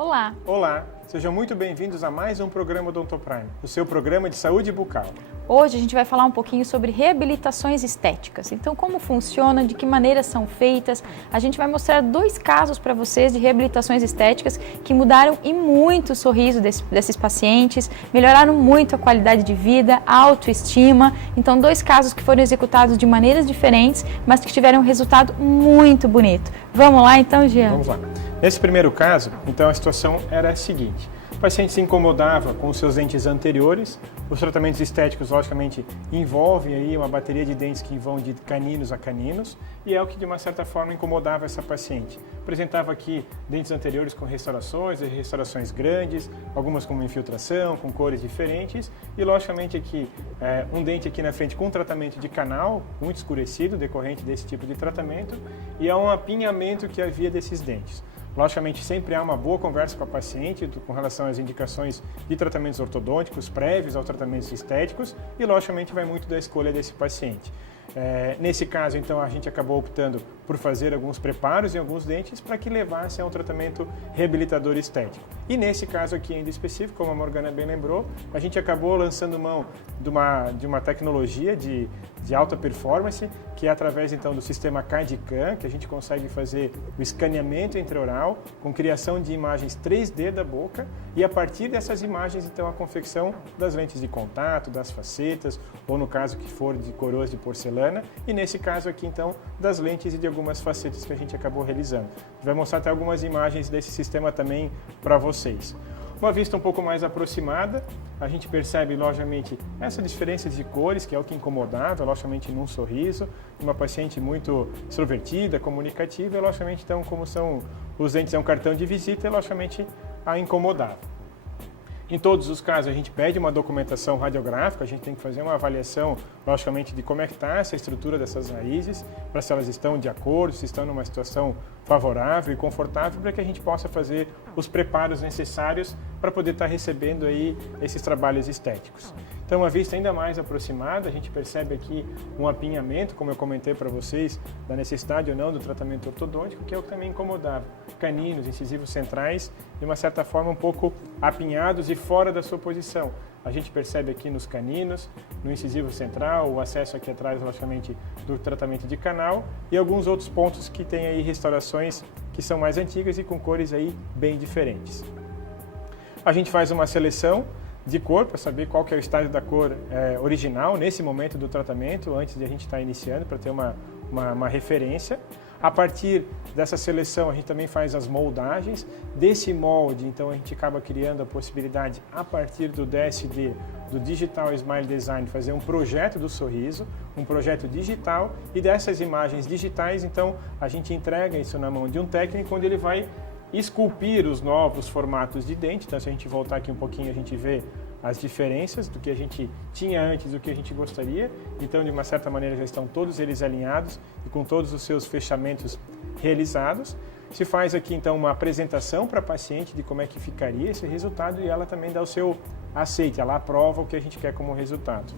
Olá! Olá! Sejam muito bem-vindos a mais um programa Odontoprime, o seu programa de saúde bucal. Hoje a gente vai falar um pouquinho sobre reabilitações estéticas. Então, como funciona, de que maneira são feitas. A gente vai mostrar 2 casos para vocês de reabilitações estéticas que mudaram e muito o sorriso desses pacientes, melhoraram muito a qualidade de vida, a autoestima. Então, 2 casos que foram executados de maneiras diferentes, mas que tiveram um resultado muito bonito. Vamos lá então, Jean? Vamos lá. Nesse primeiro caso, então a situação era a seguinte. O paciente se incomodava com os seus dentes anteriores. Os tratamentos estéticos, logicamente, envolvem aí uma bateria de dentes que vão de caninos a caninos e é o que, de uma certa forma, incomodava essa paciente. Apresentava aqui dentes anteriores com restaurações grandes, algumas com uma infiltração, com cores diferentes e, logicamente, aqui um dente aqui na frente com um tratamento de canal muito escurecido, decorrente desse tipo de tratamento, e há um apinhamento que havia desses dentes. Logicamente, sempre há uma boa conversa com a paciente com relação às indicações de tratamentos ortodônticos prévios aos tratamentos estéticos e, logicamente, vai muito da escolha desse paciente. Nesse caso, então, a gente acabou optando por fazer alguns preparos em alguns dentes para que levassem ao tratamento reabilitador estético. E nesse caso aqui ainda específico, como a Morgana bem lembrou, a gente acabou lançando mão de uma tecnologia de alta performance, que é através então do sistema CAD/CAM, que a gente consegue fazer o escaneamento intraoral com criação de imagens 3D da boca e a partir dessas imagens então a confecção das lentes de contato, das facetas, ou no caso que for de coroas de porcelana, e nesse caso aqui então das lentes e de algumas facetas que a gente acabou realizando. A gente vai mostrar até algumas imagens desse sistema também para vocês. Uma vista um pouco mais aproximada, a gente percebe, logicamente, essa diferença de cores, que é o que incomodava, logicamente, num sorriso, uma paciente muito extrovertida, comunicativa, e, logicamente, então, como são os dentes, é um cartão de visita, e, logicamente, a incomodava. Em todos os casos, a gente pede uma documentação radiográfica, a gente tem que fazer uma avaliação, logicamente, de como é que está essa estrutura dessas raízes, para se elas estão de acordo, se estão numa situação favorável e confortável, para que a gente possa fazer os preparos necessários para poder estar recebendo aí esses trabalhos estéticos. Então, uma vista ainda mais aproximada, a gente percebe aqui um apinhamento, como eu comentei para vocês, da necessidade ou não do tratamento ortodôntico, que é o que também incomodava. Caninos, incisivos centrais, de uma certa forma um pouco apinhados e fora da sua posição. A gente percebe aqui nos caninos, no incisivo central, o acesso aqui atrás, logicamente, do tratamento de canal e alguns outros pontos que têm aí restaurações que são mais antigas e com cores aí bem diferentes. A gente faz uma seleção de cor para saber qual que é o estágio da cor original nesse momento do tratamento, antes de a gente estar iniciando, para ter uma referência. A partir dessa seleção, a gente também faz as moldagens. Desse molde, então, a gente acaba criando a possibilidade, a partir do DSD, do Digital Smile Design, fazer um projeto do sorriso, um projeto digital, e dessas imagens digitais, então, a gente entrega isso na mão de um técnico, onde ele vai esculpir os novos formatos de dente. Então, se a gente voltar aqui um pouquinho, a gente vê as diferenças do que a gente tinha antes do que a gente gostaria. Então, de uma certa maneira, já estão todos eles alinhados e com todos os seus fechamentos realizados. Se faz aqui, então, uma apresentação para a paciente de como é que ficaria esse resultado e ela também dá o seu aceite, ela aprova o que a gente quer como resultado.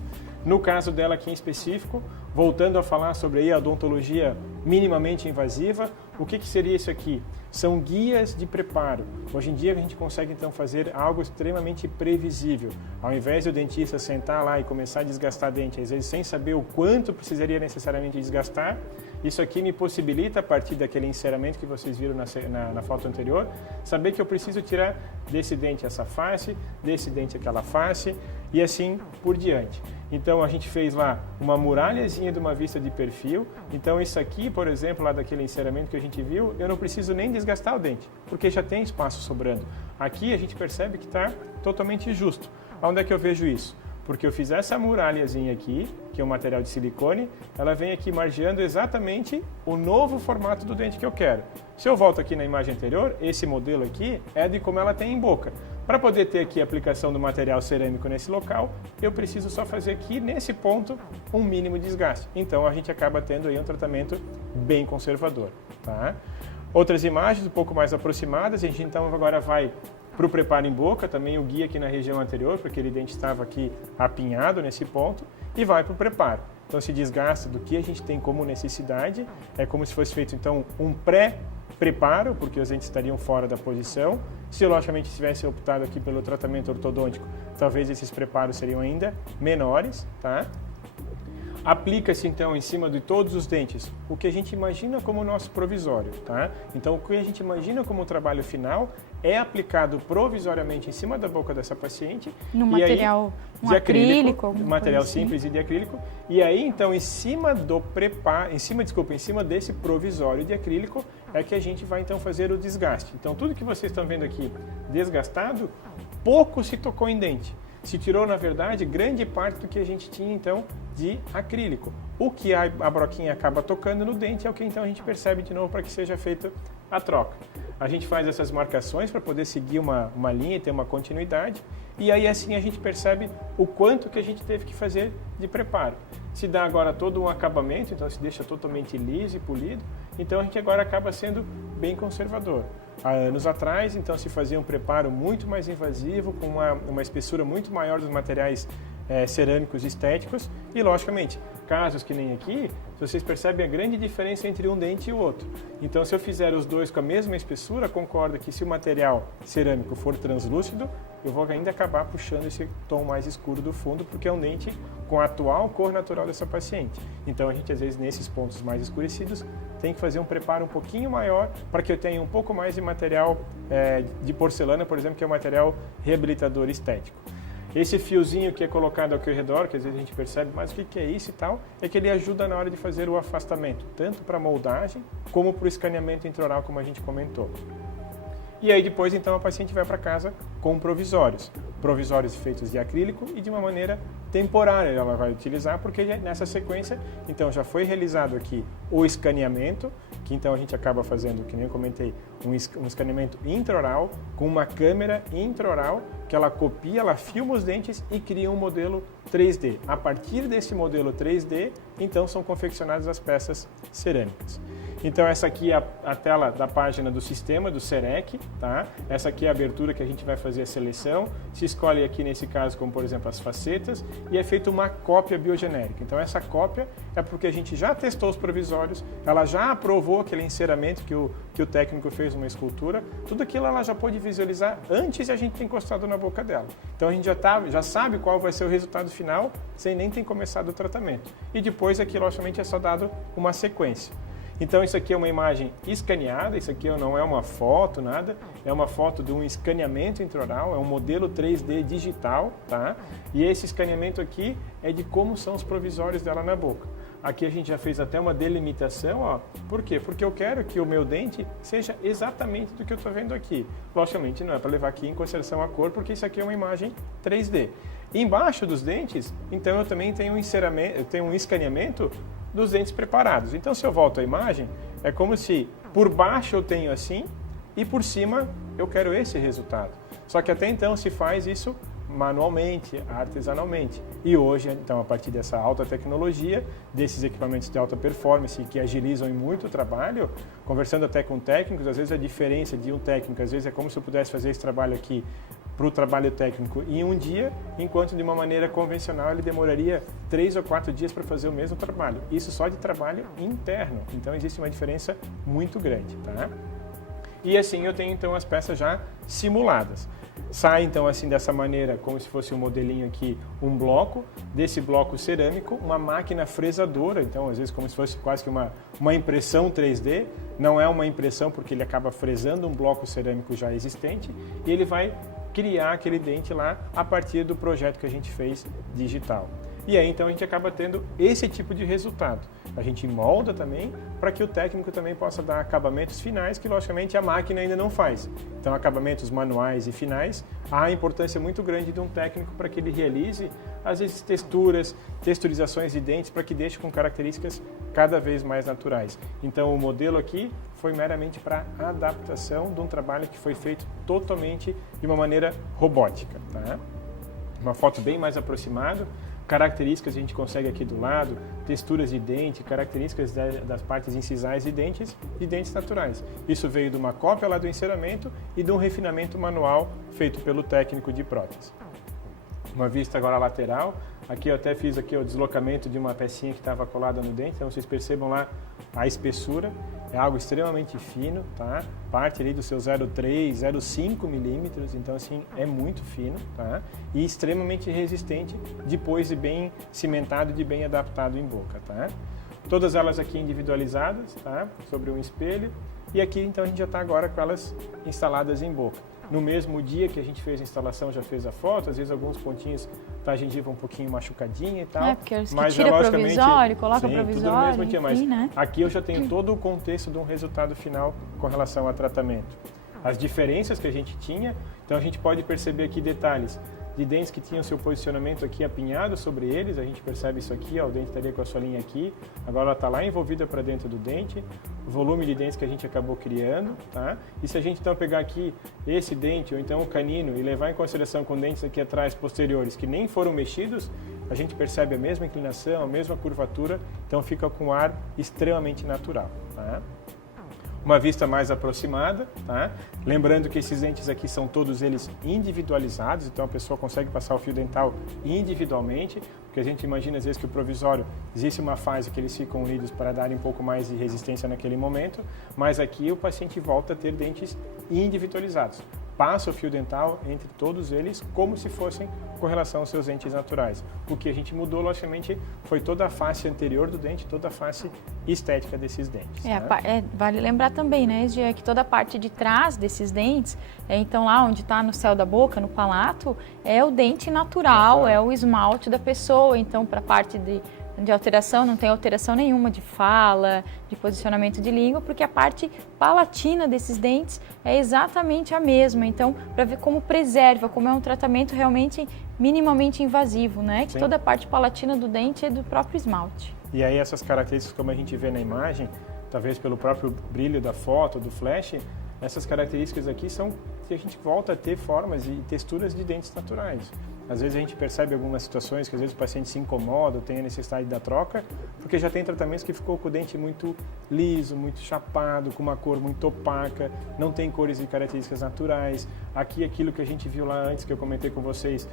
No caso dela aqui em específico, voltando a falar sobre aí a odontologia minimamente invasiva, o que seria isso aqui? São guias de preparo. Hoje em dia a gente consegue então fazer algo extremamente previsível. Ao invés do dentista sentar lá e começar a desgastar dente, às vezes sem saber o quanto precisaria necessariamente desgastar, isso aqui me possibilita, a partir daquele enceramento que vocês viram na foto anterior, saber que eu preciso tirar desse dente essa face, desse dente aquela face e assim por diante. Então a gente fez lá uma muralhazinha de uma vista de perfil. Então isso aqui, por exemplo, lá daquele enceramento que a gente viu, eu não preciso nem desgastar o dente, porque já tem espaço sobrando. Aqui a gente percebe que está totalmente justo. Onde é que eu vejo isso? Porque eu fiz essa muralhazinha aqui, que é um material de silicone, ela vem aqui margeando exatamente o novo formato do dente que eu quero. Se eu volto aqui na imagem anterior, esse modelo aqui é de como ela tem em boca. Para poder ter aqui a aplicação do material cerâmico nesse local, eu preciso só fazer aqui, nesse ponto, um mínimo desgaste. Então, a gente acaba tendo aí um tratamento bem conservador. Tá? Outras imagens um pouco mais aproximadas, a gente então agora vai para o preparo em boca, também o guia aqui na região anterior, porque aquele dente estava aqui apinhado nesse ponto, e vai para o preparo. Então, esse desgaste do que a gente tem como necessidade é como se fosse feito então um preparo, porque os dentes estariam fora da posição. Se logicamente tivesse optado aqui pelo tratamento ortodôntico, talvez esses preparos seriam ainda menores, tá? Aplica-se então em cima de todos os dentes o que a gente imagina como nosso provisório, tá? Então o que a gente imagina como trabalho final é aplicado provisoriamente em cima da boca dessa paciente. No material de acrílico, material assim. simples e de acrílico. E aí então em cima desse provisório de acrílico é que a gente vai então fazer o desgaste. Então tudo que vocês estão vendo aqui desgastado, pouco se tocou em dente. Se tirou, na verdade, grande parte do que a gente tinha, então, de acrílico. O que a broquinha acaba tocando no dente é o que, então, a gente percebe de novo para que seja feita a troca. A gente faz essas marcações para poder seguir uma linha e ter uma continuidade. E aí, assim, a gente percebe o quanto que a gente teve que fazer de preparo. Se dá agora todo um acabamento, então se deixa totalmente liso e polido. Então, a gente agora acaba sendo bem conservador. Há anos atrás, então, se fazia um preparo muito mais invasivo, com uma espessura muito maior dos materiais cerâmicos estéticos e, logicamente, casos que nem aqui, vocês percebem a grande diferença entre um dente e o outro. Então, se eu fizer os dois com a mesma espessura, concordo que se o material cerâmico for translúcido, eu vou ainda acabar puxando esse tom mais escuro do fundo, porque é um dente com a atual cor natural dessa paciente. Então, a gente, às vezes, nesses pontos mais escurecidos, tem que fazer um preparo um pouquinho maior para que eu tenha um pouco mais de material de porcelana, por exemplo, que é um material reabilitador estético. Esse fiozinho que é colocado aqui ao redor, que às vezes a gente percebe, mas o que é isso e tal, é que ele ajuda na hora de fazer o afastamento, tanto para a moldagem como para o escaneamento intraoral, como a gente comentou. E aí depois, então, a paciente vai para casa com provisórios feitos de acrílico e de uma maneira temporária ela vai utilizar, porque nessa sequência, então, já foi realizado aqui o escaneamento, que então a gente acaba fazendo, que nem eu comentei, um escaneamento intraoral com uma câmera intraoral que ela copia, ela filma os dentes e cria um modelo 3D. A partir desse modelo 3D, então, são confeccionadas as peças cerâmicas. Então essa aqui é a tela da página do sistema, do CEREC, tá? Essa aqui é a abertura que a gente vai fazer a seleção. Se escolhe aqui nesse caso, como por exemplo as facetas, e é feita uma cópia biogenérica. Então essa cópia é porque a gente já testou os provisórios, ela já aprovou aquele enceramento que o técnico fez numa escultura, tudo aquilo ela já pôde visualizar antes de a gente ter encostado na boca dela. Então a gente já sabe qual vai ser o resultado final, sem nem ter começado o tratamento. E depois aqui, logicamente, é só dado uma sequência. Então isso aqui é uma imagem escaneada, isso aqui não é uma foto, nada, é uma foto de um escaneamento intraoral, é um modelo 3D digital, tá? E esse escaneamento aqui é de como são os provisórios dela na boca. Aqui a gente já fez até uma delimitação, ó. Por quê? Porque eu quero que o meu dente seja exatamente do que eu estou vendo aqui. Logicamente não é para levar aqui em consideração a cor, porque isso aqui é uma imagem 3D. Embaixo dos dentes, então eu também tenho um escaneamento dos dentes preparados. Então, se eu volto à imagem, é como se por baixo eu tenho assim e por cima eu quero esse resultado. Só que até então se faz isso manualmente, artesanalmente. E hoje, então, a partir dessa alta tecnologia, desses equipamentos de alta performance que agilizam muito o trabalho, conversando até com técnicos, às vezes a diferença de um técnico, às vezes é como se eu pudesse fazer esse trabalho aqui para o trabalho técnico em um dia, enquanto de uma maneira convencional ele demoraria 3 ou 4 dias para fazer o mesmo trabalho. Isso só de trabalho interno. Então existe uma diferença muito grande, tá? E assim eu tenho então as peças já simuladas. Sai então assim dessa maneira, como se fosse um modelinho aqui, um bloco, desse bloco cerâmico, uma máquina fresadora, então às vezes como se fosse quase que uma impressão 3D, não é uma impressão porque ele acaba fresando um bloco cerâmico já existente e ele vai criar aquele dente lá a partir do projeto que a gente fez digital. E aí então a gente acaba tendo esse tipo de resultado. A gente molda também para que o técnico também possa dar acabamentos finais que logicamente a máquina ainda não faz. Então acabamentos manuais e finais, há a importância muito grande de um técnico para que ele realize às vezes texturas, texturizações de dentes para que deixe com características cada vez mais naturais. Então o modelo aqui foi meramente para adaptação de um trabalho que foi feito totalmente de uma maneira robótica, tá? Uma foto bem mais aproximada. Características a gente consegue aqui do lado, texturas de dente, características das partes incisais de dentes naturais. Isso veio de uma cópia lá do enceramento e de um refinamento manual feito pelo técnico de prótese. Uma vista agora lateral, aqui eu até fiz aqui o deslocamento de uma pecinha que estava colada no dente, então vocês percebam lá a espessura é algo extremamente fino, tá? Parte ali do seu 0,3, 0,5 milímetros, então assim, é muito fino, tá? E extremamente resistente depois de bem cimentado e de bem adaptado em boca, tá? Todas elas aqui individualizadas, tá? Sobre um espelho. E aqui, então, a gente já está agora com elas instaladas em boca. No mesmo dia que a gente fez a instalação, já fez a foto, às vezes alguns pontinhos tá a gengiva um pouquinho machucadinha e tal. Porque mas tira provisório, coloca sim, provisório, tudo no mesmo dia, mas enfim, né? Aqui eu já tenho todo o contexto de um resultado final com relação ao tratamento. As diferenças que a gente tinha, então a gente pode perceber aqui detalhes de dentes que tinham seu posicionamento aqui apinhado sobre eles, a gente percebe isso aqui, ó, o dente estaria com a sua linha aqui, agora ela está lá envolvida para dentro do dente, o volume de dentes que a gente acabou criando, tá? E se a gente então pegar aqui esse dente, ou então o canino, e levar em consideração com dentes aqui atrás posteriores que nem foram mexidos, a gente percebe a mesma inclinação, a mesma curvatura, então fica com um ar extremamente natural, tá? Uma vista mais aproximada, tá? Lembrando que esses dentes aqui são todos eles individualizados, então a pessoa consegue passar o fio dental individualmente, porque a gente imagina às vezes que o provisório, existe uma fase que eles ficam unidos para darem um pouco mais de resistência naquele momento, mas aqui o paciente volta a ter dentes individualizados. Passa o fio dental entre todos eles como se fossem com relação aos seus dentes naturais. O que a gente mudou, logicamente, foi toda a face anterior do dente, toda a face estética desses dentes. Vale lembrar também, né, Gia, que toda a parte de trás desses dentes, então lá onde está no céu da boca, no palato, é o dente natural, é o esmalte da pessoa. Então, para a parte de alteração, não tem alteração nenhuma de fala, de posicionamento de língua, porque a parte palatina desses dentes é exatamente a mesma. Então, para ver como preserva, como é um tratamento realmente minimamente invasivo, né? Que toda a parte palatina do dente é do próprio esmalte. E aí essas características, como a gente vê na imagem, talvez pelo próprio brilho da foto, do flash, essas características aqui são que a gente volta a ter formas e texturas de dentes naturais. Às vezes a gente percebe algumas situações que às vezes o paciente se incomoda ou tem a necessidade da troca, porque já tem tratamentos que ficou com o dente muito liso, muito chapado, com uma cor muito opaca, não tem cores e características naturais. Aqui aquilo que a gente viu lá antes, que eu comentei com vocês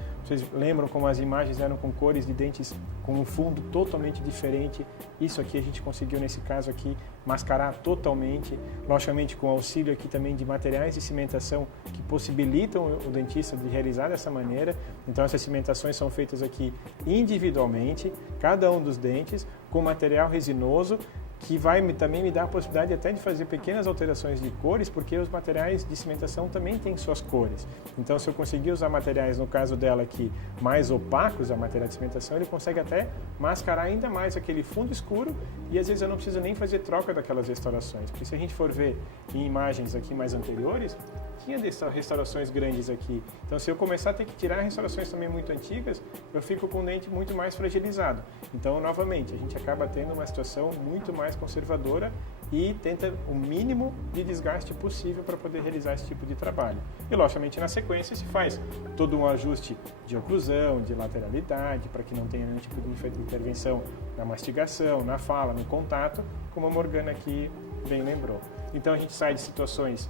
lembram como as imagens eram com cores de dentes com um fundo totalmente diferente? Isso aqui a gente conseguiu nesse caso aqui mascarar totalmente, logicamente com auxílio aqui também de materiais de cimentação que possibilitam o dentista de realizar dessa maneira. Então essas cimentações são feitas aqui individualmente, cada um dos dentes, com material resinoso, que vai também me dar a possibilidade até de fazer pequenas alterações de cores, porque os materiais de cimentação também têm suas cores. Então, se eu conseguir usar materiais, no caso dela aqui, mais opacos, a material de cimentação, ele consegue até mascarar ainda mais aquele fundo escuro e às vezes eu não preciso nem fazer troca daquelas restaurações, porque se a gente for ver em imagens aqui mais anteriores, tinha restaurações grandes aqui. Então, se eu começar a ter que tirar restaurações também muito antigas, eu fico com o dente muito mais fragilizado. Então, novamente, a gente acaba tendo uma situação muito mais conservadora e tenta o mínimo de desgaste possível para poder realizar esse tipo de trabalho. E, logicamente, na sequência se faz todo um ajuste de oclusão, de lateralidade, para que não tenha nenhum tipo de intervenção na mastigação, na fala, no contato, como a Morgana aqui bem lembrou. Então, a gente sai de situações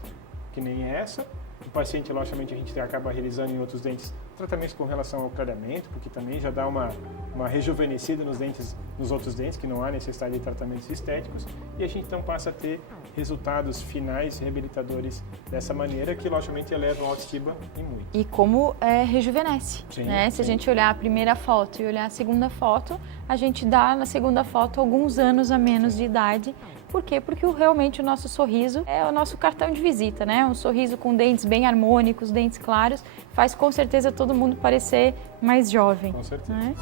que nem essa. O paciente, logicamente, a gente acaba realizando em outros dentes tratamentos com relação ao clareamento, porque também já dá uma rejuvenescida nos outros dentes, que não há necessidade de tratamentos estéticos, e a gente então passa a ter resultados finais reabilitadores dessa maneira, que logicamente elevam a autoestima e muito. E como rejuvenesce, né? Se a gente olhar a primeira foto e olhar a segunda foto, a gente dá na segunda foto alguns anos a menos de idade. Por quê? Porque realmente o nosso sorriso é o nosso cartão de visita, né? Um sorriso com dentes bem harmônicos, dentes claros, faz com certeza todo mundo parecer mais jovem. Com certeza. Né?